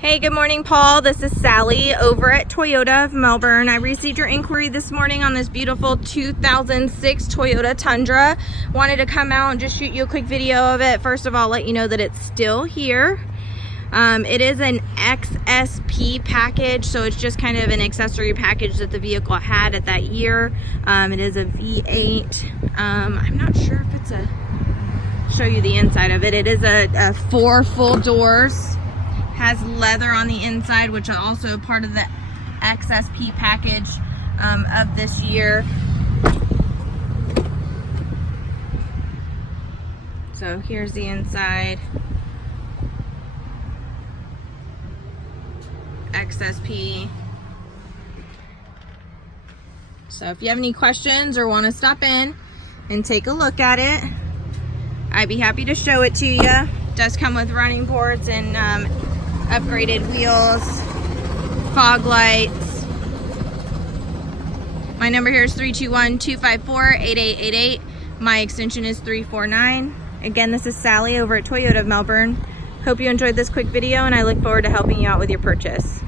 Hey, good morning, Paul. This is Sally over at Toyota of Melbourne. I received your inquiry this morning on this beautiful 2006 Toyota Tundra. Wanted to come out and just shoot you a quick video of it. First of all, let you know that it's still here. It is an XSP package, so it's just kind of an accessory package that the vehicle had at that year. It is a V8. I'm not sure if it's show you the inside of it. It is a 4 full doors. Has leather on the inside, which are also part of the XSP package of this year. So here's the inside. XSP. So if you have any questions or want to stop in and take a look at it, I'd be happy to show it to you. It does come with running boards and upgraded wheels, fog lights. My number here is 321-254-8888. My extension is 349. Again, this is Sally over at Toyota of Melbourne. Hope you enjoyed this quick video, and I look forward to helping you out with your purchase.